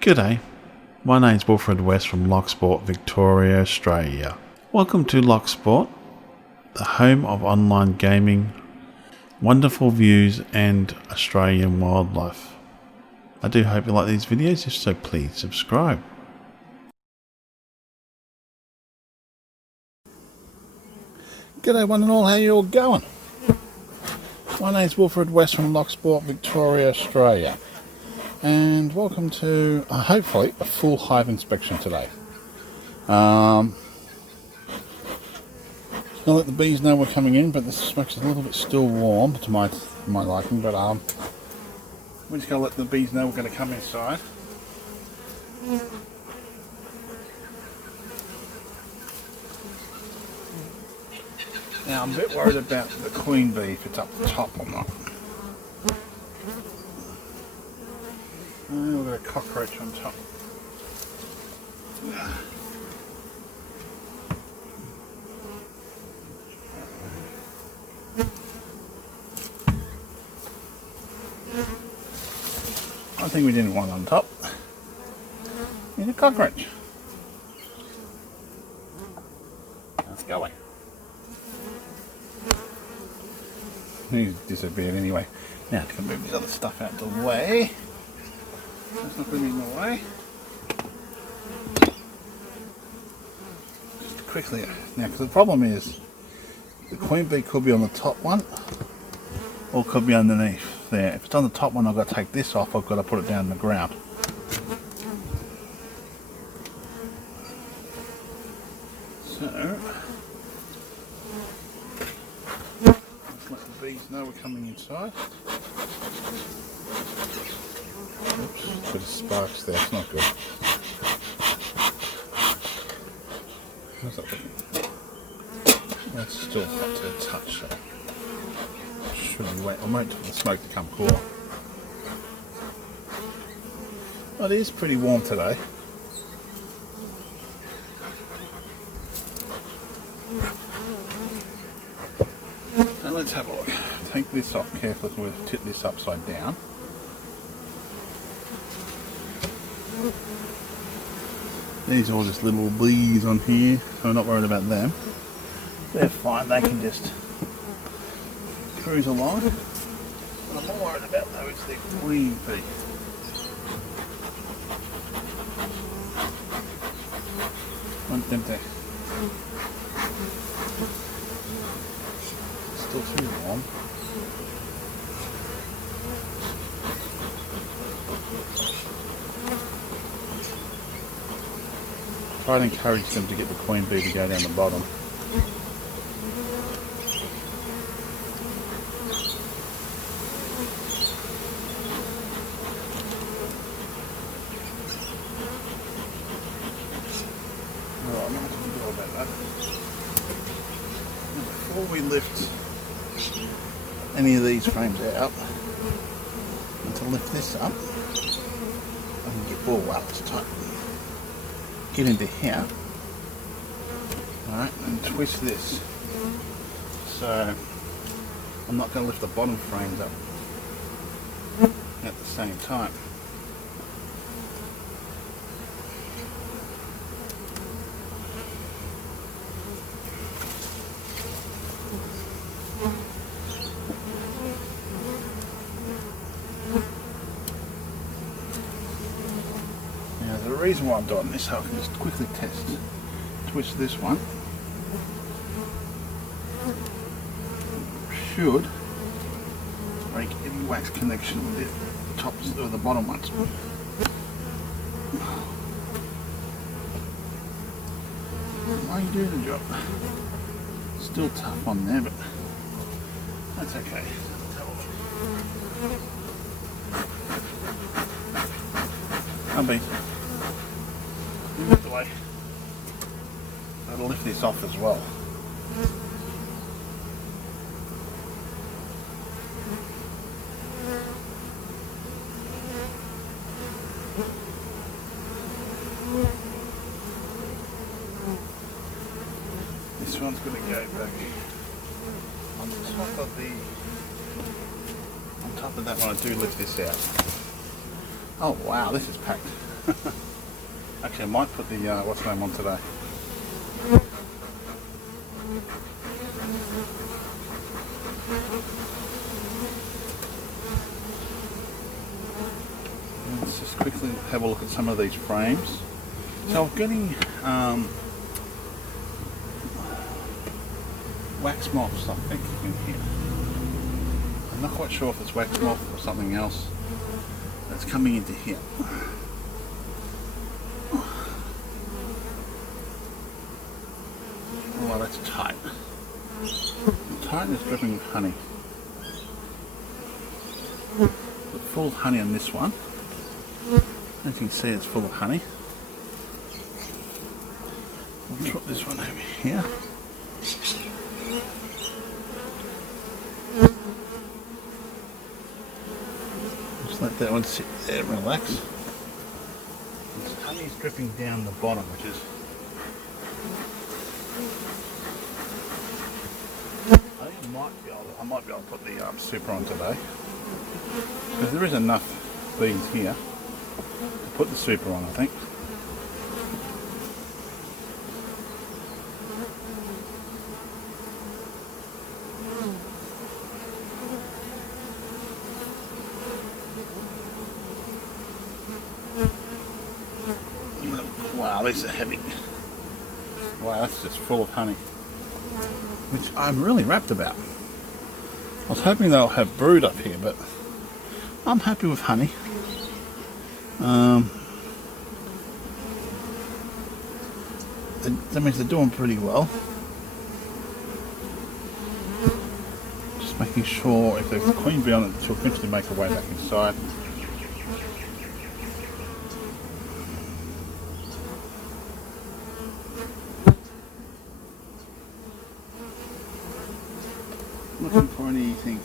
G'day, my name's Wilfred West from Locksport, Victoria, Australia. Welcome to Locksport, the home of online gaming, wonderful views and Australian wildlife. I do hope you like these videos, if so please subscribe. G'day one and all, how you all going? My name's Wilfred West from Locksport, Victoria, Australia. And welcome to, hopefully, a full hive inspection today. I'll let the bees know we're coming in, but the smoke's a little bit still warm to my liking, but we're just going to let the bees know we're going to come inside. Now I'm a bit worried about the queen bee, if it's up the top or not. We've got a cockroach on top. I think we didn't want on top. Here's a cockroach. Let's go away. He's disappeared anyway. Now to move this other stuff out the way. That's not really in the way. Just quickly now, because the problem is the queen bee could be on the top one or could be underneath there. If it's on the top one, I've got to take this off. I've got to put it down on the ground. So let's let the bees know we're coming inside. Oops, a bit of sparks there, it's not good. How's that looking? That's still hot to the touch, so should we wait? I'll wait for the smoke to come cool. Well, it is pretty warm today. Now let's have a look. Take this off carefully, we'll tip this upside down. These are all just little bees on here, so I'm not worried about them. They're fine, they can just cruise along. What I'm more worried about though is the queen bee. I want them to... Still too warm. Try and encourage them to get the queen bee to go down the bottom. Alright, what can we do about that? Now, before we lift any of these frames out, and to lift this up, I can get, oh wow, it's tight. Get into here, alright, and twist this. So I'm not going to lift the bottom frames up at the same time. The reason why I'm doing this, I can just quickly twist this one. Should make any wax connection with the tops or the bottom ones. Why are you doing the job? Still tough on there, but that's okay. I'll be. Move away. That'll lift this off as well. This one's going to go back on top of that one. I do lift this out. Oh wow, this is packed. Actually, I might put the what's the name on today. Let's just quickly have a look at some of these frames. So I'm getting wax moths, I think, in here. I'm not quite sure if it's wax moth or something else that's coming into here. Oh, that's tight. Tight is dripping with honey. But full of honey on this one. As you can see, it's full of honey. I'll drop this one over here. Just let that one sit there and relax. This honey's dripping down the bottom, which is I might be able to put the super on today, because there is enough bees here to put the super on, I think. Wow, these are heavy. Wow, that's just full of honey, which I'm really rapt about. I was hoping they'll have brood up here, but I'm happy with honey. That means they're doing pretty well. Just making sure if there's a queen bee on it, she'll eventually make her way back inside. Looking for anything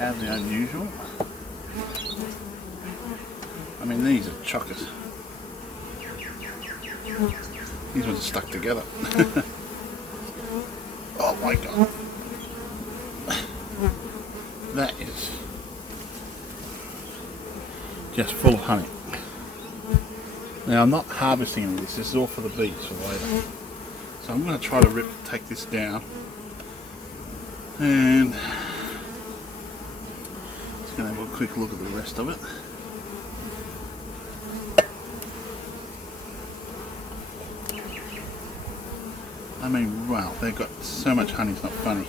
out of the unusual. I mean, these are chockers. These ones are stuck together. Oh my god. That is just full of honey. Now, I'm not harvesting any of this. This is all for the bees for later. So I'm going to try to take this down. And just going to have a quick look at the rest of it. I mean, wow, they've got so much honey, it's not funny.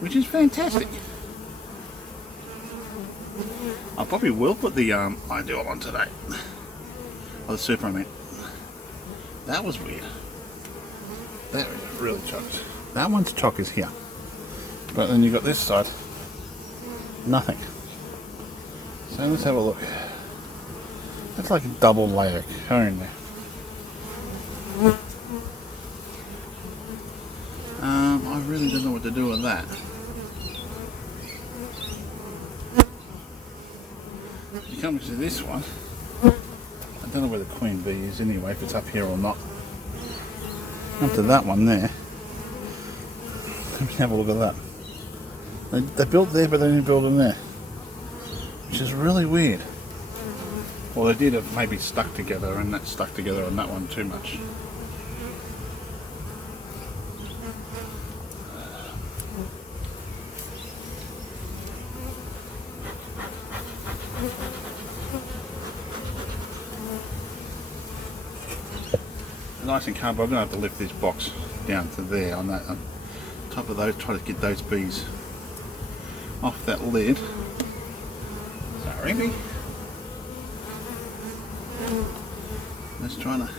Which is fantastic. I probably will put the ideal on today. Or the super, I mean. That was weird. That really chocked. That one's chock is here. But then you got this side. Nothing. So let's have a look. That's like a double layer cone there. I really don't know what to do with that. You come to this one. I don't know where the queen bee is anyway, if it's up here or not. Up to that one there. Let me have a look at that. They built there, but they didn't build in there, which is really weird. Well, they did have maybe stuck together, and that stuck together on that one too much. Nice and calm, but I'm going to have to lift this box down to there on that on top of those, try to get those bees off that lid. Sorry me. Let's try to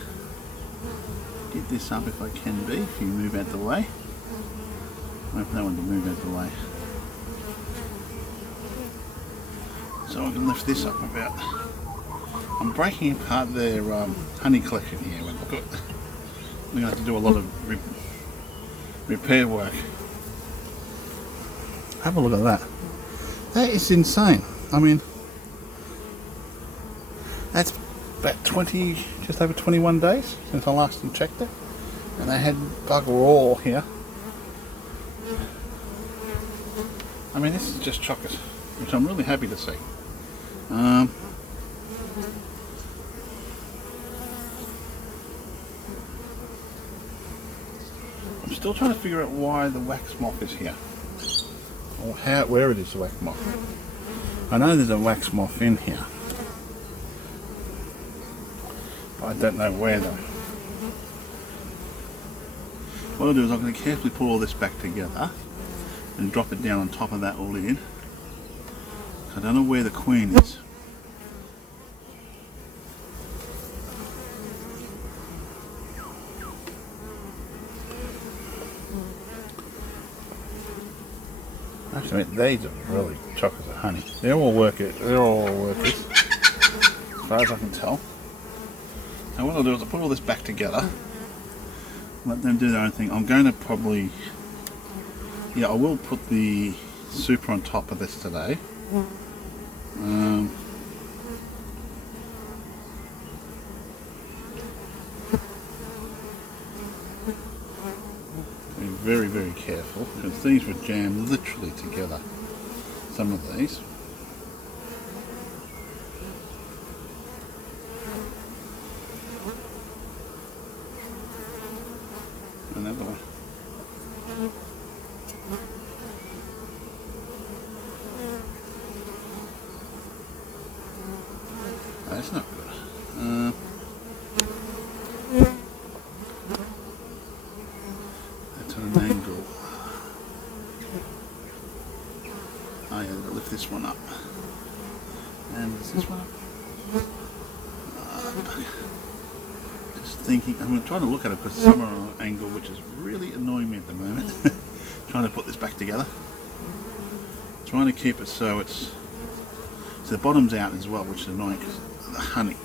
get this up if I can be, if you move out the way. I have no one to move out the way. So I can lift this up about. I'm breaking apart their honey collection here. Look at, I'm going to have to do a lot of repair work. Have a look at that. That is insane. I mean, that's about 20, just over 21 days since I last checked it. And they had bugger all here. I mean, this is just chockers, which I'm really happy to see. I'm still trying to figure out why the wax moth is here, or where it is, the wax moth. I know there's a wax moth in here, but I don't know where though. What I'll do is I'm going to carefully pull all this back together and drop it down on top of that lid. I don't know where the queen is. Actually, these are really chockers of honey. They're all workers. As far as I can tell. So what I'll do is I'll put all this back together. Let them do their own thing. I'm going to probably... Yeah, I will put the super on top of this today. Be very, very careful, because these were jammed literally together. Some of these. Another one. That's not good. That's on an angle. Oh yeah, I've got to lift this one up. And is this one up? Just thinking, I'm trying to look at it because it's somewhere on an angle which is really annoying me at the moment. Trying to put this back together. Trying to keep it so it's... So the bottom's out as well, which is annoying because the honey.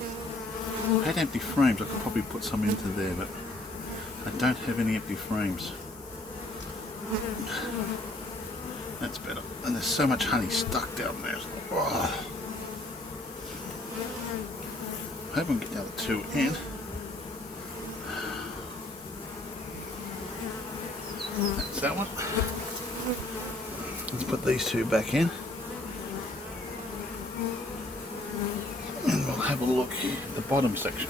If I had empty frames, I could probably put some into there, but I don't have any empty frames. That's better. And there's so much honey stuck down there. Oh. I hope I can get the other two in. That's that one. Let's put these two back in. And we'll have a look at the bottom section.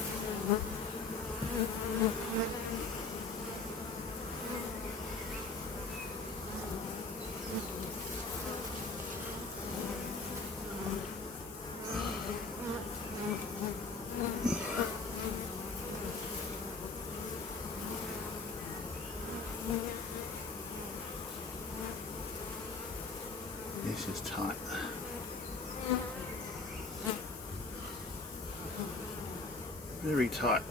This is tight. Very tight.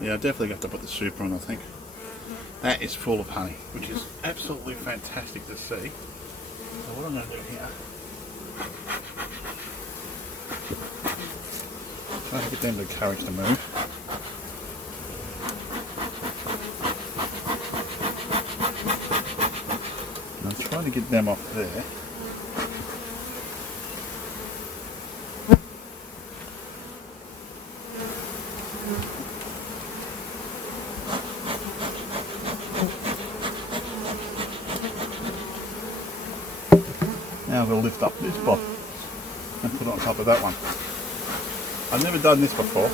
Yeah, I definitely got to put the super on, I think. That is full of honey, which is absolutely fantastic to see. So what I'm going to do here, try to get them the courage to move. And I'm trying to get them off there. Now we'll lift up this box and put it on top of that one. I've never done this before.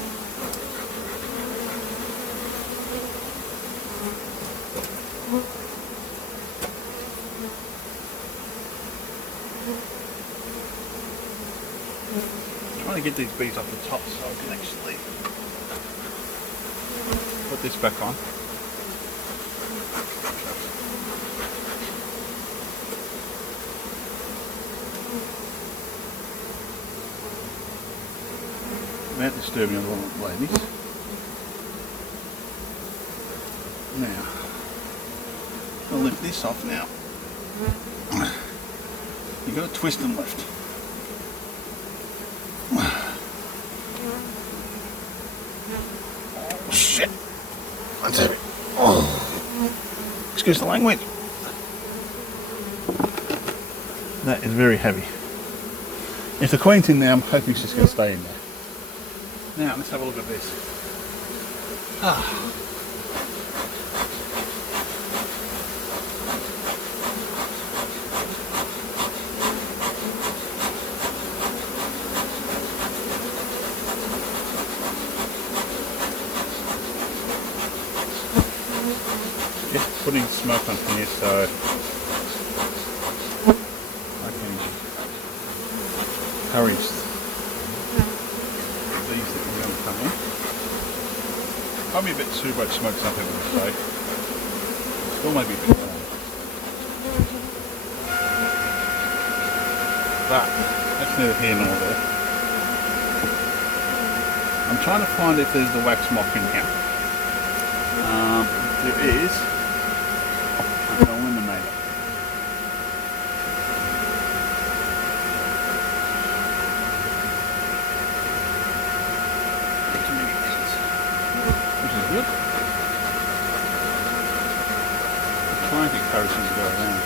I'm trying to get these beads off the top so I can actually put this back on. Without disturbing the little ladies. Now, I'll lift this off now. You've got to twist and lift. Oh, shit. That's heavy. Oh. Excuse the language. That is very heavy. If the queen's in there, I'm hoping she's going to stay in there. Now, let's have a look at this. putting smoke on here so I can encourage these that are going to come in. Probably a bit too much smoke, some people would say. Still maybe a bit warm. But that's neither here nor there. I'm trying to find if there's the wax mop in here. There is. I'll eliminate it. Too many things, which is good. I'm trying to encourage them to go around.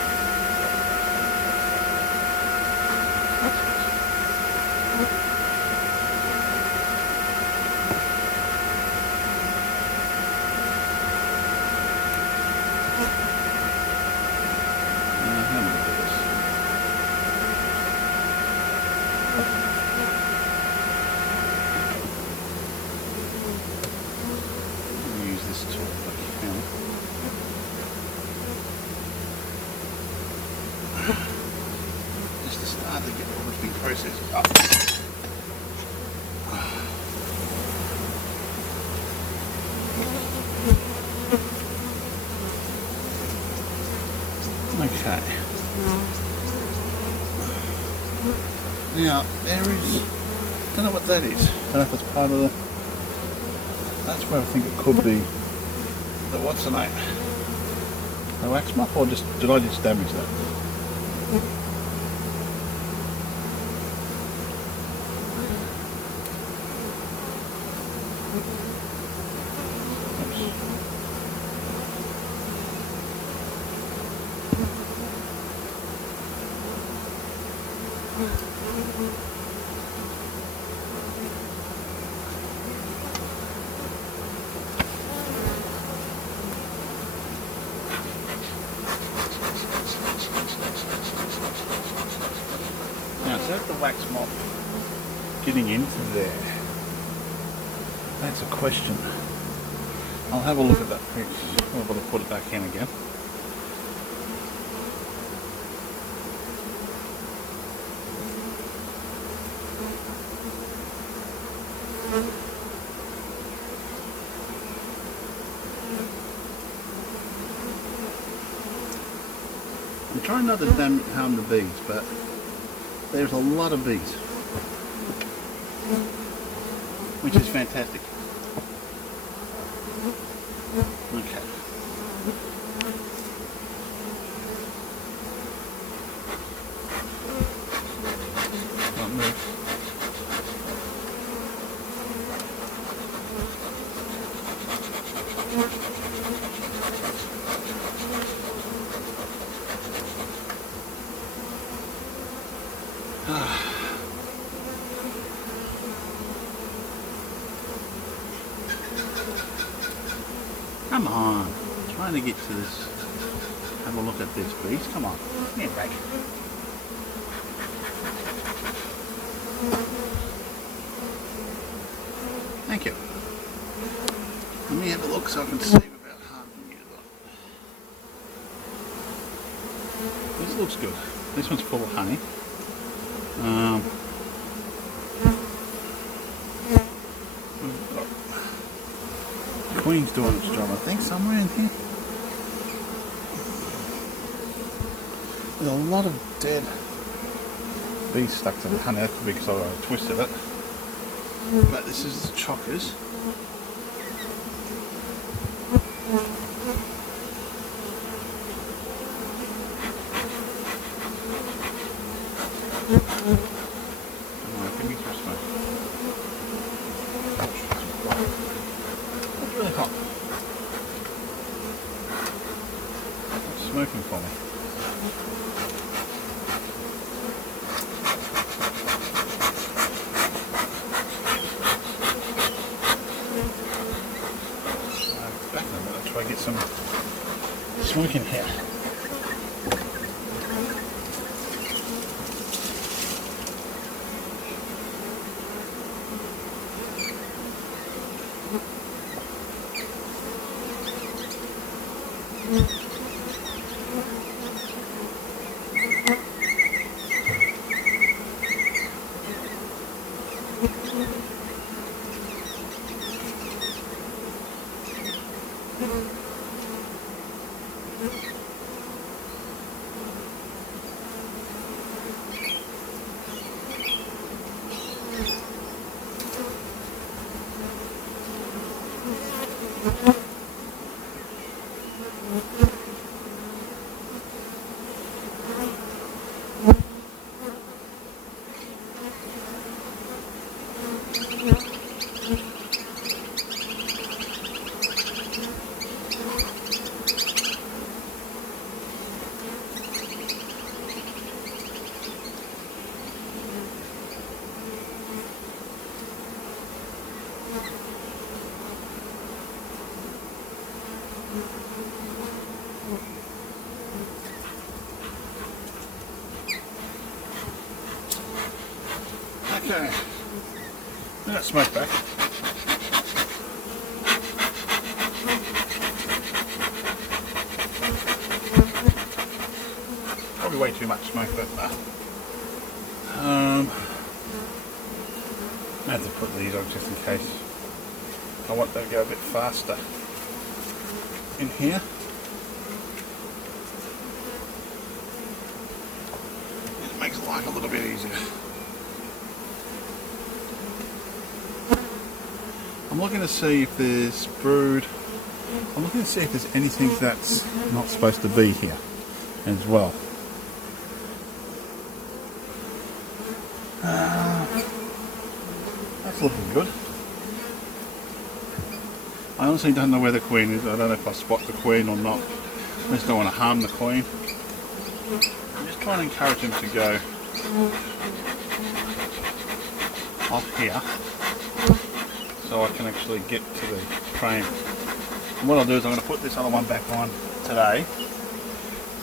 Just to start to get everything processed up. Okay. Now there is, don't know what that is. Don't know if it's part of the. That's where I think it could be. The what's the name? The wax mop, or just did I just damage that? Now, is that the wax mop getting into there? That's a question. I'll have a look at that picture. I'm able to put it back in again. I'm trying not to harm the bees, but there's a lot of bees, which is fantastic. Okay. Don't move. Come on, I'm trying to get to this. Have a look at this, bees. Come on, get back. Thank you. Let me have a look so I can see about hardening it. This looks good. This one's full of honey. Queen's doing its job, I think, somewhere in here. There's a lot of dead bees stuck to the honey. That could be because I twisted it. But this is the chockers. Give me some smoke. It's really hot. It's smoking for me. Back in a minute, I'll try to get some smoke in here. Okay, now smoke back. Probably way too much smoke, but I have to put these on just in case I want them to go a bit faster in here. It makes life a little bit easier. I'm looking to see if there's brood. I'm looking to see if there's anything that's not supposed to be here as well. That's looking good. I honestly don't know where the queen is. I don't know if I spot the queen or not. I just don't want to harm the queen. I'm just trying to encourage him to go up here so I can actually get to the frame. And what I'll do is I'm going to put this other one back on today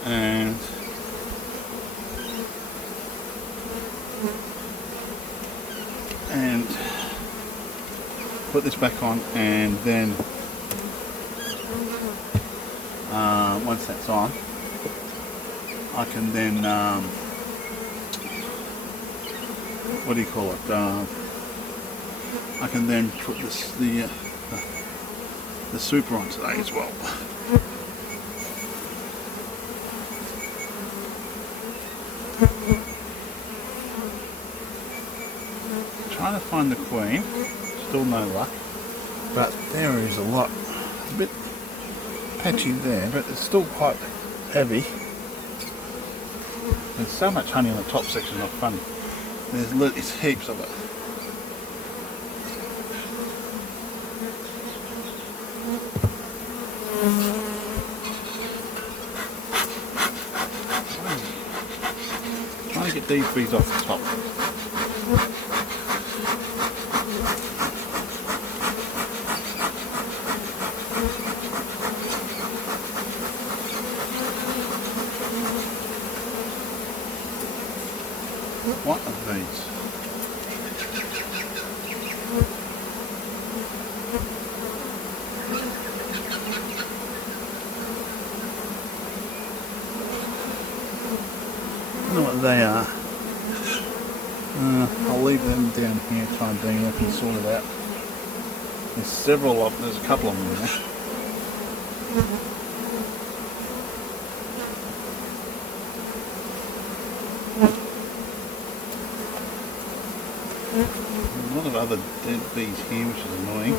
and put this back on, and then once that's on I can then what do you call it, I can then put this the super on today as well. Trying to find the queen, still no luck, but there is a lot, a bit patchy there, but it's still quite heavy. There's so much honey in the top section, not funny. There's heaps of it. Trying to get these bees off the top. What are these? I don't know what they are. I'll leave them down here, time being. I can sort it out. There's a couple of them there. A lot of other dead bees here, which is annoying.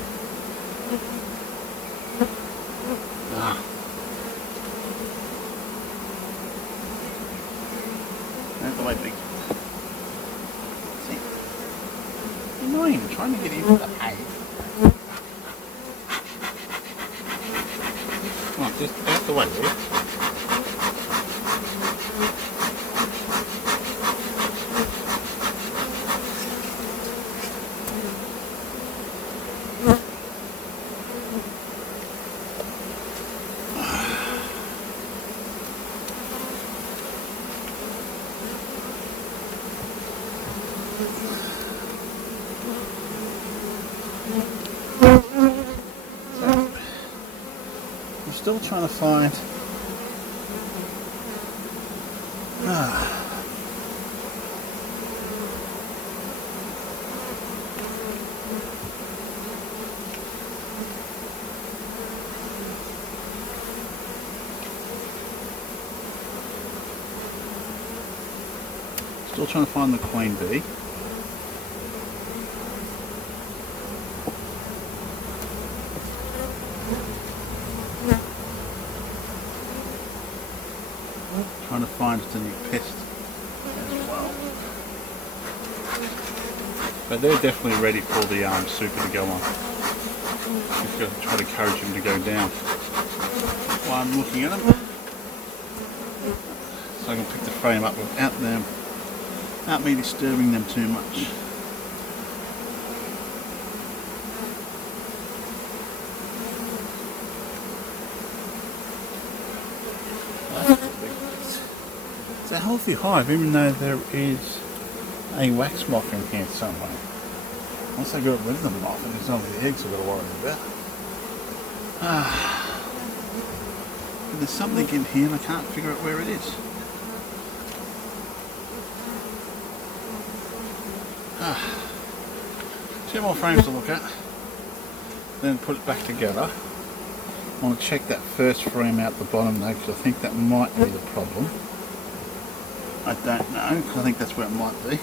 That's the way bees. See? Annoying, trying to get into the hive. Come on, just out the way, will you? I'm still trying to find the queen bee. find it's a new pest as well. But they're definitely ready for the super to go on. Just got to try to encourage them to go down while I'm looking at them, so I can pick the frame up without me disturbing them too much. It's a healthy hive, even though there is a wax moth in here somewhere. Once I got rid of the moth, and it's only the eggs I've got to worry about. But there's something in here and I can't figure out where it is. Two more frames to look at, then put it back together. I want to check that first frame out the bottom though, because I think that might be the problem. I don't know, because I think that's where it might be.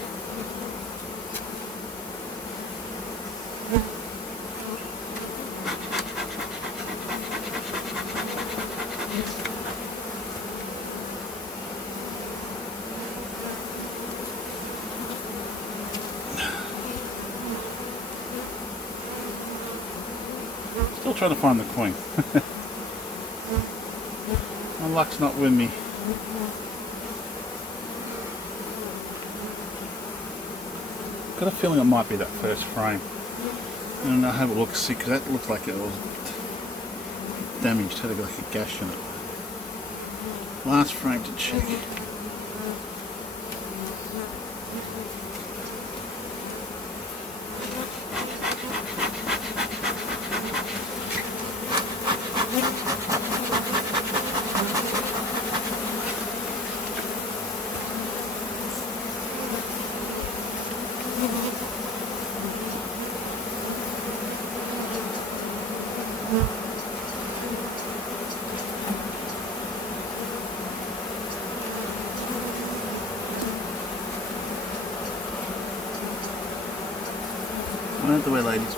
Still trying to find the coin. My luck's not with me. Got a feeling it might be that first frame. I don't know how it looks, see, because that looked like it was damaged, had like a gash in it. Last frame to check. Out the way, ladies.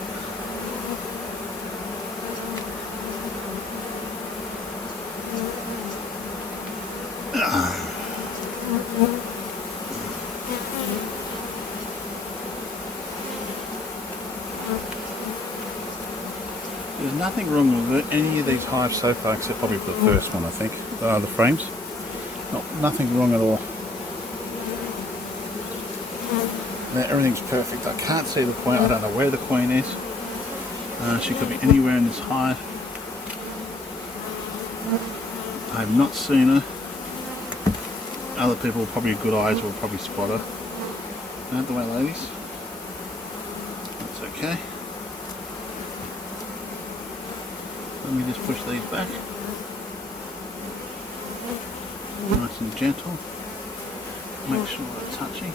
There's nothing wrong with any of these hives so far, except probably for the first one, I think. The frames. Nothing wrong at all. Now, everything's perfect. I can't see the queen. I don't know where the queen is. She could be anywhere in this hive. I have not seen her. Other people, probably good eyes, will probably spot her. Out the way, ladies. That's okay. Let me just push these back. Nice and gentle. Make sure they're touching.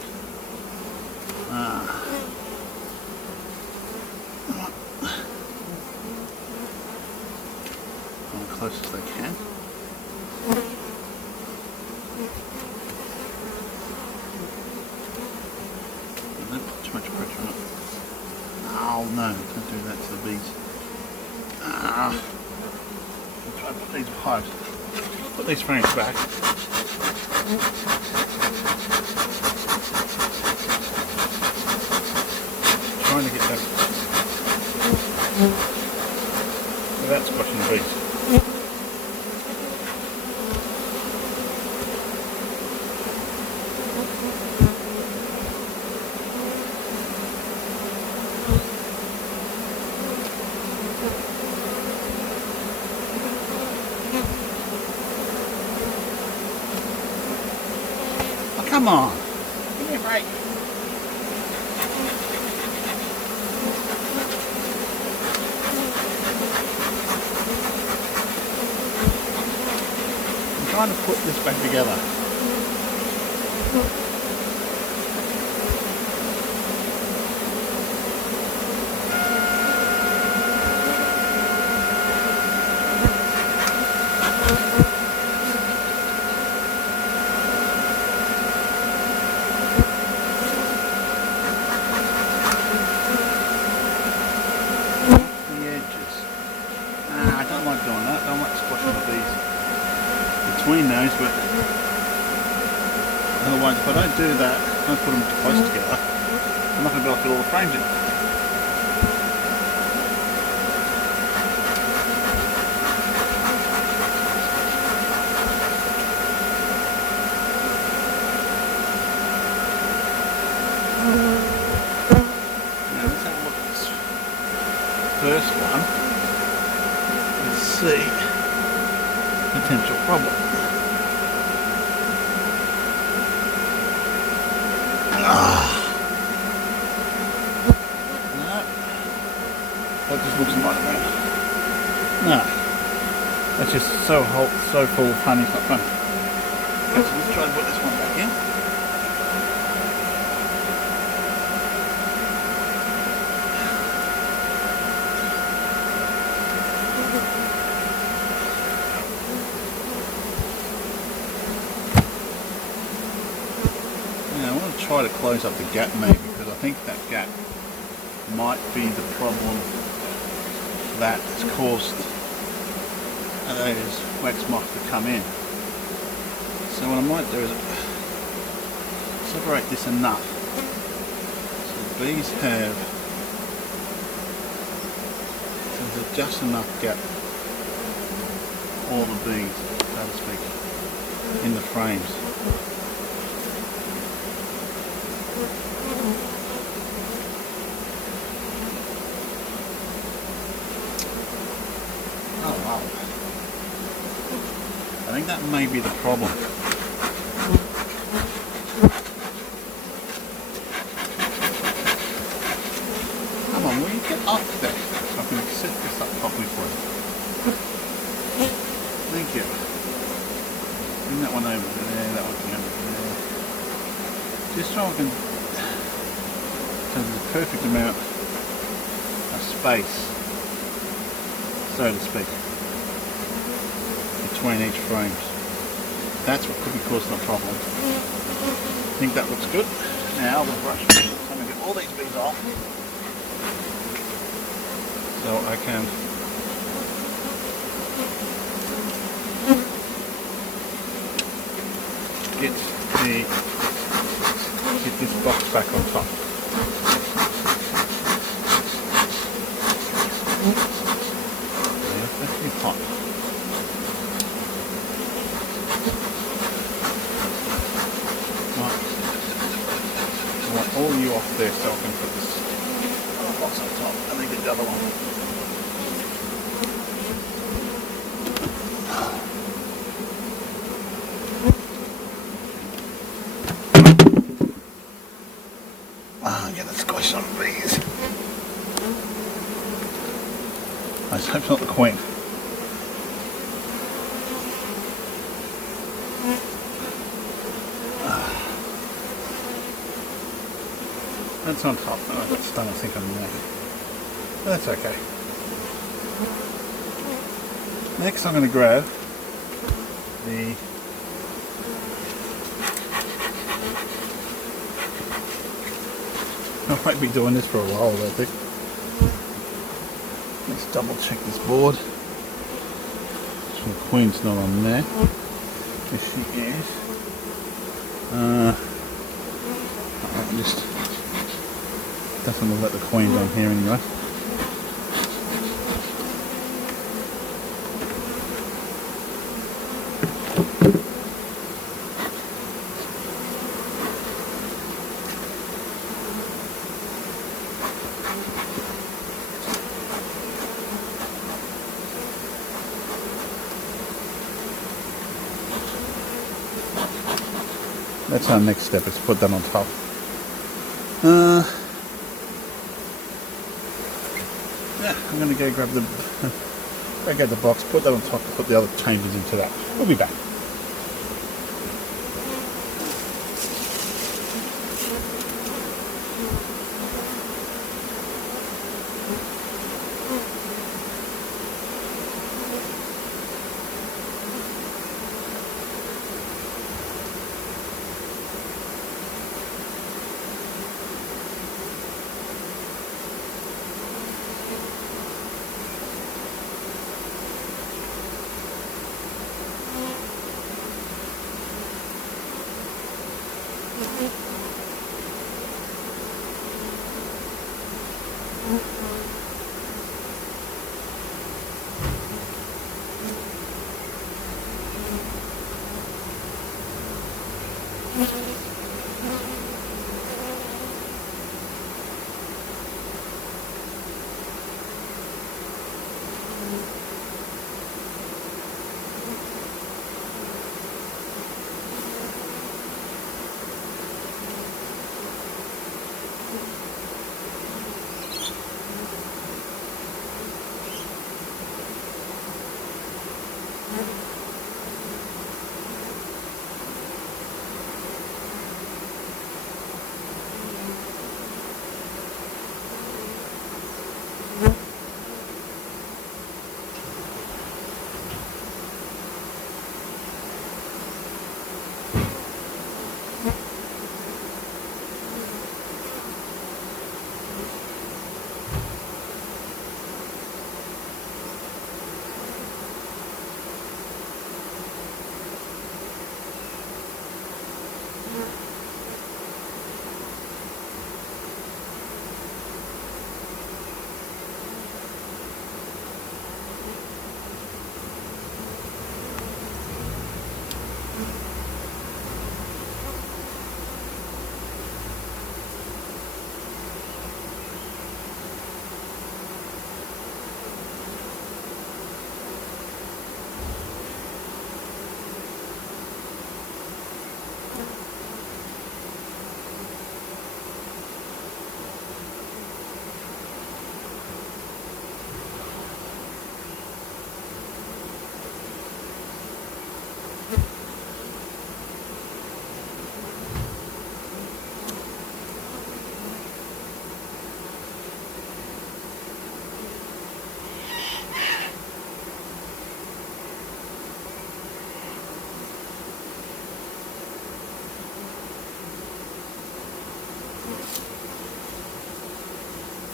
As close as they can. Don't put too much pressure on it. Oh no, don't do that to the bees. I'll try to put these hives. Put these frames back. Trying to get that without squashing the bees. Oh, come on, give me a break. Trying to put this back together. The edges. I don't like doing that. I don't like squashing the bees between those, but otherwise if I don't do that, I don't put them close together, I'm not going to be able to fit all the frames in. Now let's have a look at this first one and see potential problem. That just looks like that. No. That's just so full of honey, it's not funny. Okay, so let's try and put this one back in. Now I want to try to close up the gap maybe, because I think that gap might be the problem that has caused those wax moths to come in. So what I might do is separate this enough so the bees have, so there's just enough gap, all the bees, so to speak, in the frames. I think that may be the problem. Come on, will you get up there so I can set this up properly for you? Thank you. Bring that one over there, that one over there. Just so I can, so there's a perfect amount of space, so to speak, between each frames. That's what could be causing the problem. I think that looks good. Now the brush, I'm going to get all these bees off so I can get this box back on top. Yeah, that's pretty hot. All you off there so I can put this other box on top and then get the other one. I'm going to squish some of these. I just hope it's not the queen. That's on top. Oh, that's done, I think, on there. But that's okay. Next I'm going to grab the I might be doing this for a while, I think. Let's double check this board. So the queen's not on there. Yes, she is. I'll just definitely let the queen down here anyway. That's our next step, is to put that on top. Yeah, I'm going to go grab the box, put that on top, and put the other changes into that. We'll be back.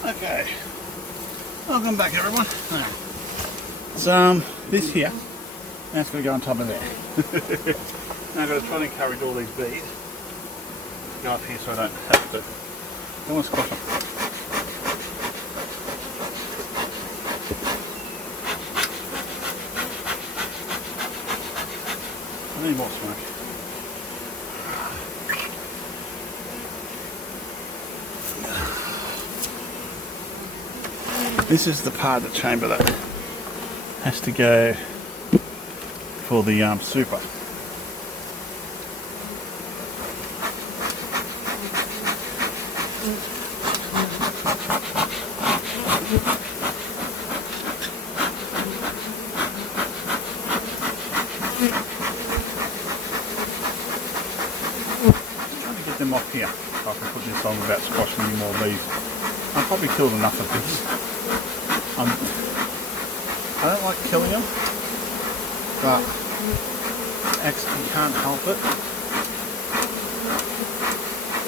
Okay, welcome back everyone. So this here, that's going to go on top of there. Now I've got to try and encourage all these bees to go up here so I don't have to. Don't want to squash them. I need more smoke. This is the part of the chamber that has to go for the super. Trying to get them off here so I can put this on without squashing any more bees. I've probably killed enough of these. I don't like killing them, but actually can't help it.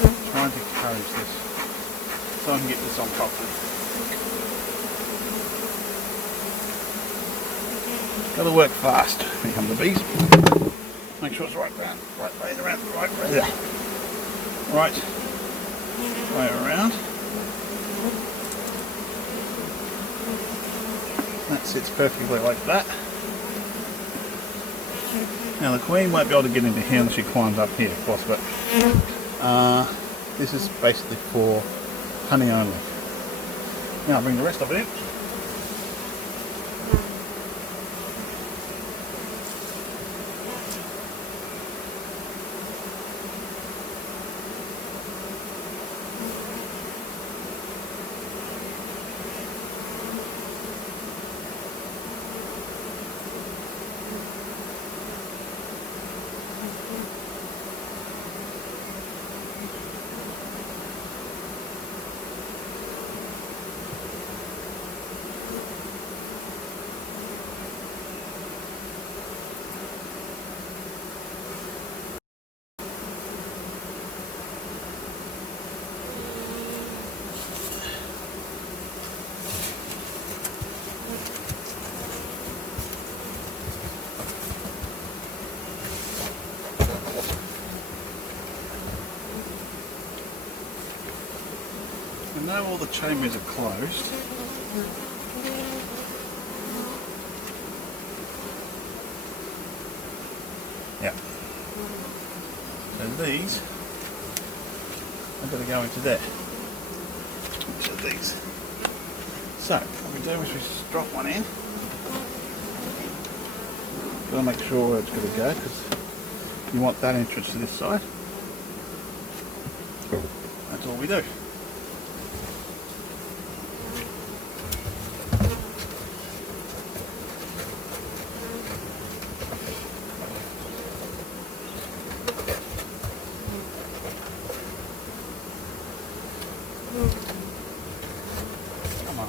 I'm trying to encourage this so I can get this on properly. Gotta work fast when it comes to bees. Make sure it's right round, right way around, right way there. Right way around. That sits perfectly like that. Now the queen won't be able to get into here unless she climbs up here, of course, but this is basically for honey only. Now I'll bring the rest of it in. I know all the chambers are closed. Yeah. So these are going to go into there. Each of these. So what we do is we just drop one in. Got to make sure where it's going to go because you want that entrance to this side. That's all we do. Come on.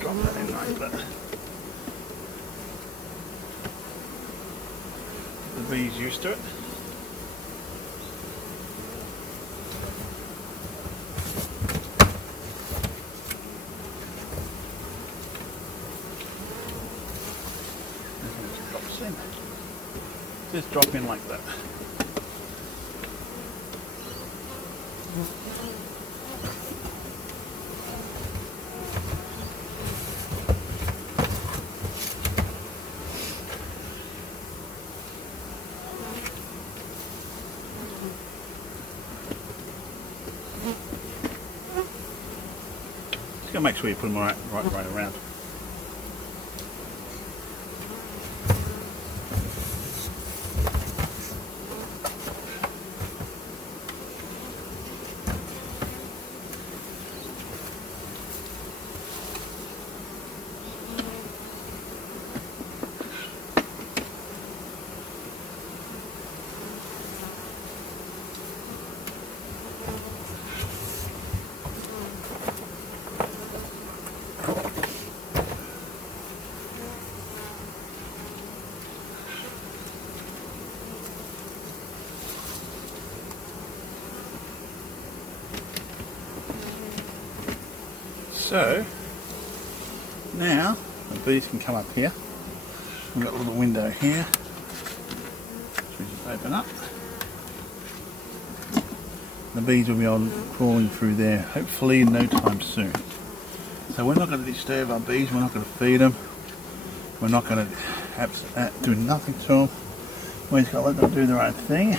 Drop that in like that. The bee's used to it. Just drop in like that. Just gotta make sure you put them right around. So now the bees can come up here. We've got a little window here. So we just open up. The bees will be on crawling through there, hopefully in no time soon. So we're not going to disturb our bees. We're not going to feed them. We're not going to do nothing to them. We're just going to let them do their own thing.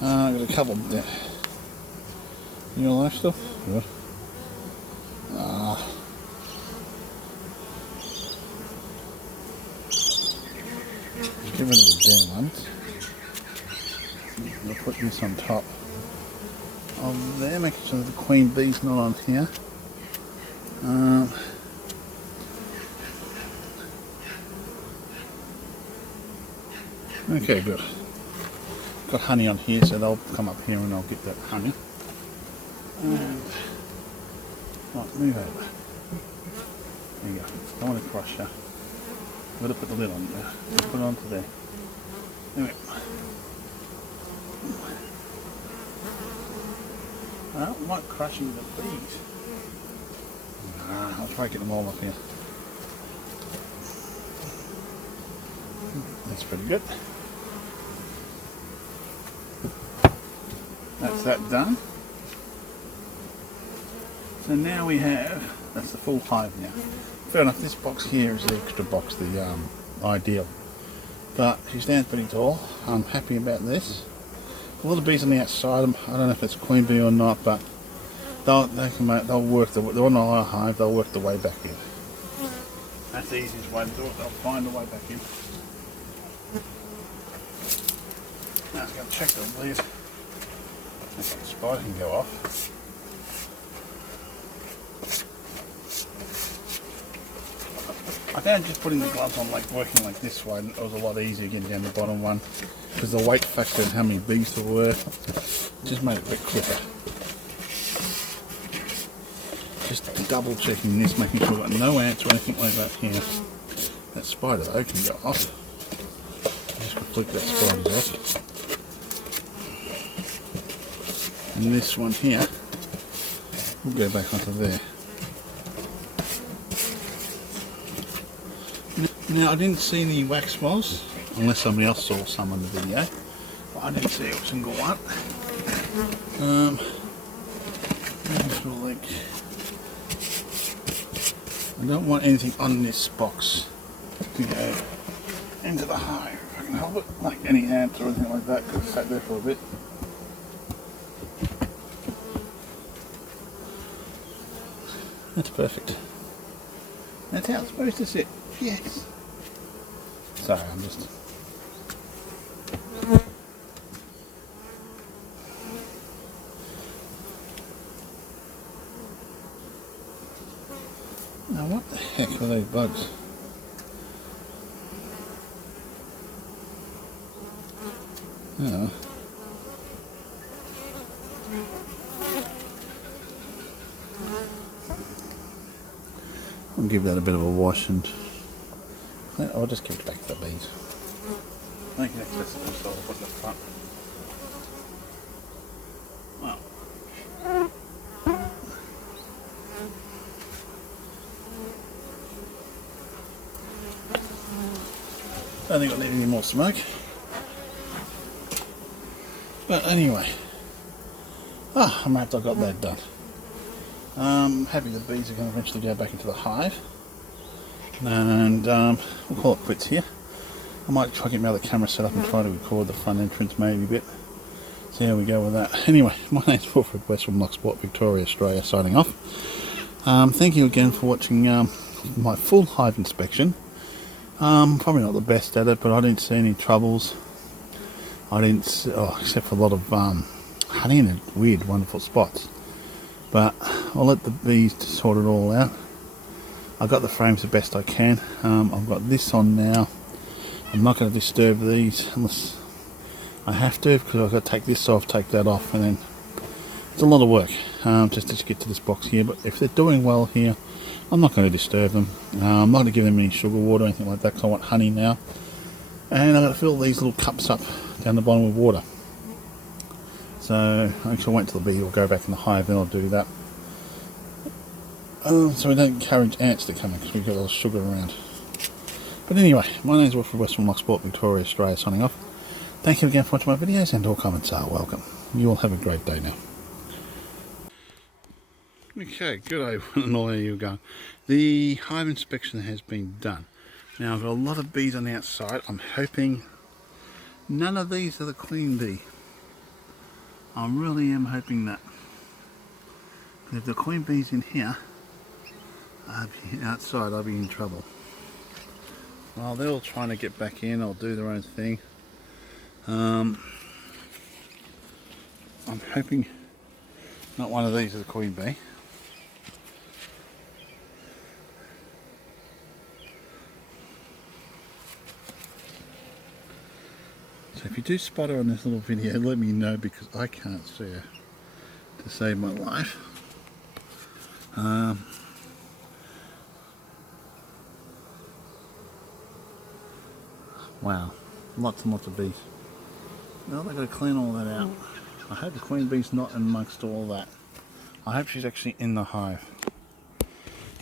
I've got a couple there. Your life stuff? Good. Get rid of the dead ones. We'll put this on top of there, making sure that the queen bee's not on here. Okay, good. Got honey on here, so they'll come up here and I'll get that honey. And right, move over. There you go. Don't want to crush her. I'm going to put the lid on there. Put it onto there. There we go. I don't like crushing the bees. I'll try to get them all up here. That's pretty good. That's that done. So now we have, that's the full hive now. Fair enough, this box here is the extra box, the ideal. But she stands pretty tall. I'm happy about this. All the bees on the outside, I don't know if it's a queen bee or not, but they'll work, they're on our hive, they'll work their way back in. That's the easiest way to do it, they'll find a way back in. Now let's go check the lid. Okay, the spider can go off. I found just putting the gloves on, like working like this way, it was a lot easier getting down the bottom one because the weight factor and how many bees there were just made it a bit quicker. Just double checking this, making sure I've got no ants or anything like that here. That spider though can go off. Just flick that spider off. and this one here will go back onto there. Now I didn't see any wax moths, unless somebody else saw some in the video, but I didn't see a single one. I don't want anything on this box to go into the hive if I can help it, like any ants or anything like that, because it sat there for a bit. That's perfect. That's how it's supposed to sit. Yes. Sorry, I'm just... Now what the heck are those bugs? Oh. I'll give that a bit of a wash and I'll just give it back to the bees. I can access it, so I'll put it in the front. Well. Don't think I need any more smoke. But anyway. I'm happy I got that done. Happy the bees are going to eventually go back into the hive. And we'll call it quits here. I might try to get my other camera set up and try to record the front entrance maybe a bit. See how we go with that. Anyway, my name's Wilfred West from Locksport, Victoria, Australia, signing off. Thank you again for watching my full hive inspection. Probably not the best at it, but I didn't see any troubles. I didn't see, except for a lot of honey in weird, wonderful spots. But I'll let the bees sort it all out. I got the frames the best I can. I've got this on now. I'm not going to disturb these unless I have to, because I've got to take this off, take that off, and then it's a lot of work just to get to this box here. But if they're doing well here, I'm not going to disturb them. I'm not going to give them any sugar water or anything like that, because I want honey now. And I'm going to fill these little cups up down the bottom with water. So I shall wait till the bee will go back in the hive, then I'll do that. So we don't encourage ants to come in, because we've got a lot of sugar around. But anyway, my name is Wilfred West from Locksport, Victoria, Australia, signing off. Thank you again for watching my videos, and all comments are welcome. You all have a great day now. Okay, good day and all you go. The hive inspection has been done. Now I've got a lot of bees on the outside. I'm hoping none of these are the queen bee. I really am hoping that. If the queen bee's in here, outside, I'll be in trouble. Well, they're all trying to get back in or do their own thing. I'm hoping not one of these is a queen bee. So if you do spot her on this little video, let me know, because I can't see her to save my life. Wow, lots and lots of bees. Now they've got to clean all that out. I hope the queen bee's not amongst all that. I hope she's actually in the hive.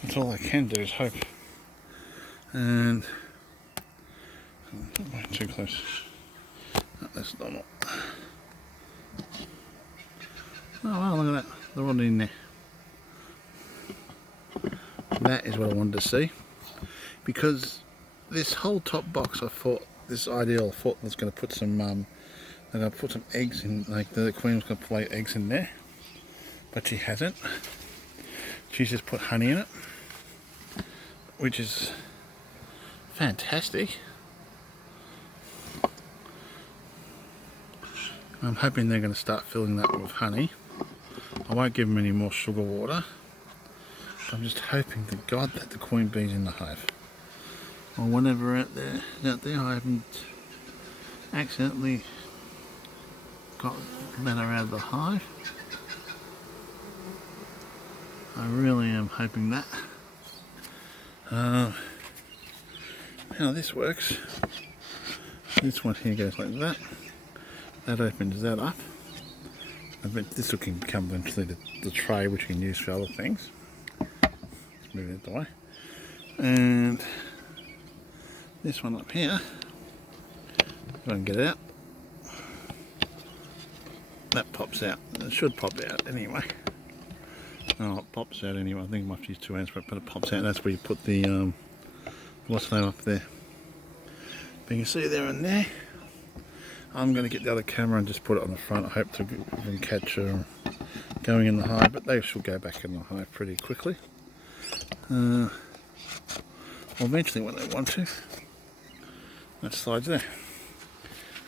That's all I can do is hope. And don't go too close. No, that's normal. Oh wow, look at that. They're all in there. That is what I wanted to see. Because this whole top box, I thought, this ideal, I thought was going to put some, they're going to put some eggs in, like the queen was going to lay eggs in there. But she hasn't. She's just put honey in it. Which is fantastic. I'm hoping they're going to start filling that with honey. I won't give them any more sugar water. But I'm just hoping to God that the queen bee's in the hive. Or whenever out there I haven't accidentally let her out of the hive. I really am hoping that. How this works, this one here goes like that. That opens that up. But this can become eventually the tray which you can use for other things. Let's move it the way. And this one up here, if I can get it out, that pops out. It should pop out anyway. Oh, it pops out anyway. I think I might use 2 hands for it, but it pops out. That's where you put the what's the name up there. But you can see there and there. I'm going to get the other camera and just put it on the front. I hope to even catch going in the hive, but they should go back in the hive pretty quickly. Well, eventually when they want to. That slide's there.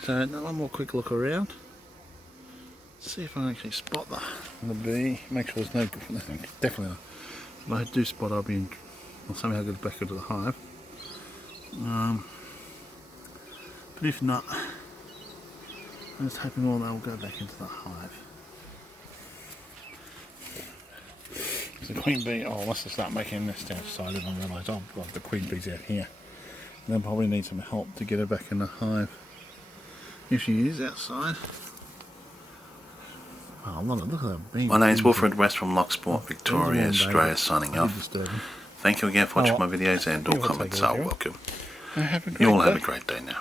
So now one more quick look around. See if I can actually spot the bee. Make sure there's no nothing. Definitely not. If I do spot, I'll somehow get back into the hive. But if not, I'm just hoping all they'll go back into the hive. The queen bee, I must have started making a nest outside and I realised, oh God, the queen bee's out here. And they'll probably need some help to get her back in the hive. If she is outside. Oh, look at that bee. My name's Wilfred West from Locksport, Victoria, Australia, signing off. Thank you again for watching my videos, and all comments are welcome. You all have a great day now.